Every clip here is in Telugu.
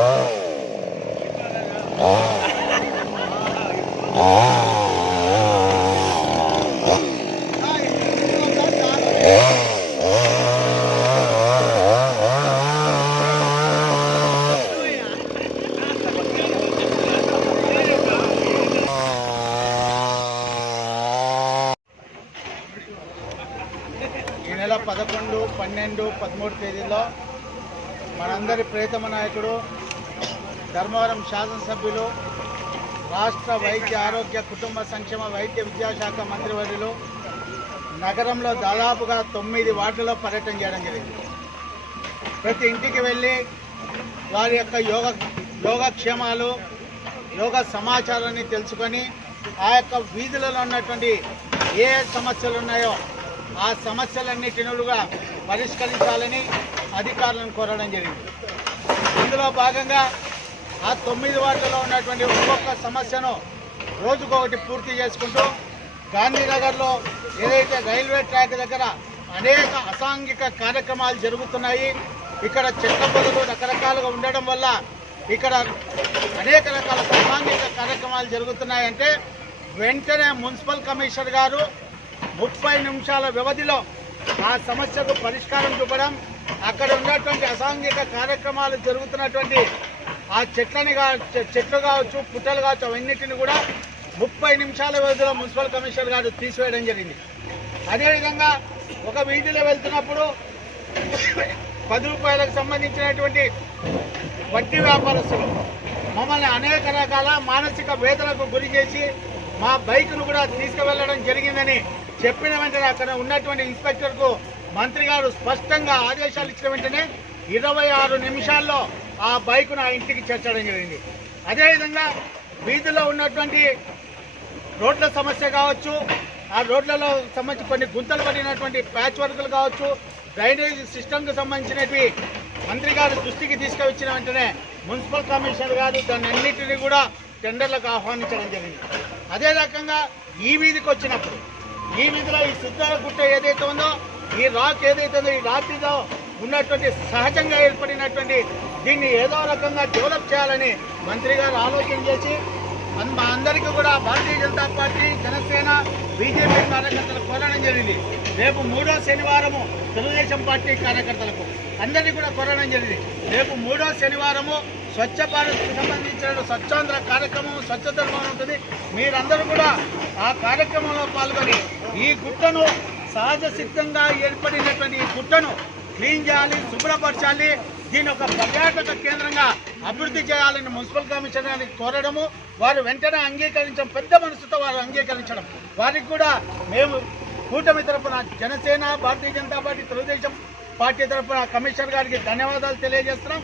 Oh. పన్నెండు పదమూడు తేదీల్లో మనందరి ప్రియతమ నాయకుడు ధర్మవరం శాసనసభ్యులు రాష్ట్ర వైద్య ఆరోగ్య కుటుంబ సంక్షేమ వైద్య విద్యాశాఖ మంత్రివర్యులు నగరంలో దాదాపుగా తొమ్మిది వార్డుల్లో పర్యటన చేయడం జరిగింది. ప్రతి ఇంటికి వెళ్ళి వారి యొక్క యోగ యోగక్షేమాలు యోగ సమాచారాన్ని తెలుసుకొని ఆ యొక్క వీధులలో ఉన్నటువంటి ఏ సమస్యలు ఉన్నాయో ఆ సమస్యలన్నిటిని పరిష్కరించాలని అధికారులను కోరడం జరిగింది. ఇందులో భాగంగా ఆ తొమ్మిది వార్డులలో ఉన్నటువంటి ఒక్కొక్క సమస్యను రోజుకొకటి పూర్తి చేసుకుంటూ గాంధీనగర్లో ఏదైతే రైల్వే ట్రాక్ దగ్గర అనేక అసాంఘిక కార్యక్రమాలు జరుగుతున్నాయి ఇక్కడ చెట్ల పొదలు రకరకాలుగా ఉండడం వల్ల ఇక్కడ అనేక రకాల అసాంఘిక కార్యక్రమాలు జరుగుతున్నాయంటే వెంటనే మున్సిపల్ కమిషనర్ గారు ముప్పై నిమిషాల వ్యవధిలో ఆ సమస్యకు పరిష్కారం చూపడం అక్కడ ఉన్నటువంటి అసాంఘిక కార్యక్రమాలు జరుగుతున్నటువంటి ఆ చెట్లని కా చెట్లు కావచ్చు పుట్టలు కావచ్చు అవన్నిటిని కూడా ముప్పై నిమిషాల వ్యవధిలో మున్సిపల్ కమిషనర్ గారు తీసివేయడం జరిగింది. అదేవిధంగా ఒక వీధిలో వెళ్తున్నప్పుడు పది రూపాయలకు సంబంధించినటువంటి వడ్డీ వ్యాపారస్తులు మమ్మల్ని అనేక రకాల మానసిక వేదనకు గురి చేసి మా బైక్ను కూడా తీసుకువెళ్ళడం జరిగిందని చెప్పిన వెంటనే అక్కడ ఉన్నటువంటి ఇన్స్పెక్టర్కు మంత్రి గారు స్పష్టంగా ఆదేశాలు ఇచ్చిన వెంటనే ఇరవై ఆరు నిమిషాల్లో ఆ బైక్ను ఆ ఇంటికి చేర్చడం జరిగింది. అదేవిధంగా వీధిలో ఉన్నటువంటి రోడ్ల సమస్య కావచ్చు ఆ రోడ్లలో సంబంధించి కొన్ని గుంతలు పడినటువంటి ప్యాచ్ వర్కులు కావచ్చు డ్రైనేజ్ సిస్టమ్కి సంబంధించినవి మంత్రి గారు దృష్టికి తీసుకువచ్చిన వెంటనే మున్సిపల్ కమిషనర్ గారు దాని అన్నింటినీ కూడా టెండర్లకు ఆహ్వానించడం జరిగింది. అదే రకంగా ఈ వీధికి వచ్చినప్పుడు ఈ వీధిలో ఈ సిద్ధాల గుట్ట ఏదైతే ఉందో ఈ రాక్ ఏదైతే ఉందో ఈ రాత్రితో ఉన్నటువంటి సహజంగా ఏర్పడినటువంటి దీన్ని ఏదో రకంగా డెవలప్ చేయాలని మంత్రి గారు ఆలోచన చేసి అన్- మా అందరికీ కూడా భారతీయ జనతా పార్టీ జనసేన బీజేపీ కార్యకర్తలకు కోరడం జరిగింది. రేపు మూడో శనివారము తెలుగుదేశం పార్టీ కార్యకర్తలకు అందరినీ కూడా కోరడం జరిగింది. రేపు మూడో శనివారము స్వచ్ఛ భారత్కు సంబంధించిన స్వచ్ఛాంధ్ర కార్యక్రమం స్వచ్ఛ ధర్మం ఉంటుంది. మీరందరూ కూడా ఆ కార్యక్రమంలో పాల్గొని ఈ గుట్టను సహజ సిద్ధంగా ఏర్పడినటువంటి ఈ గుట్టను క్లీన్ చేయాలి శుభ్రపరచాలి. దీని ఒక పర్యాటక కేంద్రంగా అభివృద్ధి చేయాలని మున్సిపల్ కమిషనర్ కోరడము వారు వెంటనే అంగీకరించడం పెద్ద మనసుతో వారు అంగీకరించడం. వారికి కూడా మేము కూటమి తరపున జనసేన భారతీయ జనతా పార్టీ తెలుగుదేశం పార్టీ తరపున కమిషనర్ గారికి ధన్యవాదాలు తెలియజేస్తున్నాం.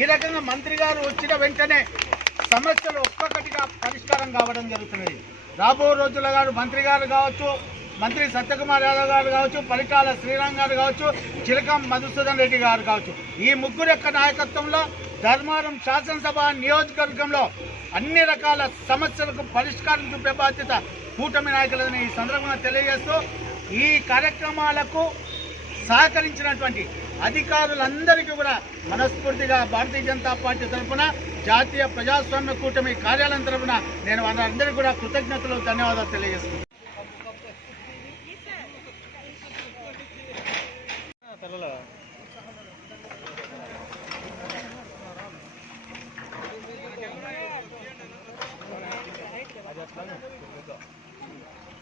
ఈ రకంగా మంత్రి గారు వచ్చిన వెంటనే సమస్యలు ఒక్కొక్కటిగా పరిష్కారం కావడం జరుగుతున్నది. రాబో రోజుల గారు మంత్రి గారు కావచ్చు మంత్రి సత్యకుమార్ యాదవ్ గారు కావచ్చు పరిటాల శ్రీరామ్ గారు కావచ్చు చిలకం మధుసూదన్ రెడ్డి గారు కావచ్చు. ఈ ముగ్గురు యొక్క నాయకత్వంలో ధర్మారం శాసనసభ నియోజకవర్గంలో అన్ని రకాల సమస్యలకు పరిష్కారం చూపే బాధ్యత కూటమి నాయకులని ఈ సందర్భంగా తెలియజేస్తూ ఈ కార్యక్రమాలకు సహకరించినటువంటి అధికారులందరికీ కూడా మనస్ఫూర్తిగా భారతీయ జనతా పార్టీ తరఫున జాతీయ ప్రజాస్వామ్య కూటమి కార్యాలయం తరఫున నేను వారందరికీ కూడా కృతజ్ఞతలు ధన్యవాదాలు తెలియజేస్తున్నాను.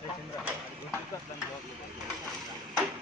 చెప్పినాక ప్రశ్న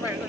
time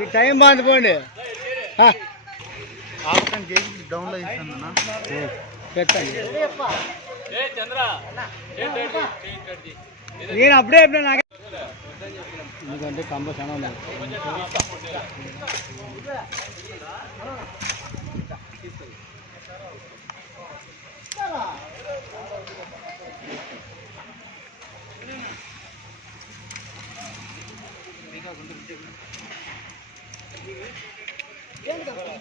ఈ టైం బాంధిపోండి డౌన్లో పెట్టండి. నేను అప్పుడే చెప్పినా ఎందుకంటే కంబ చాలా Thank.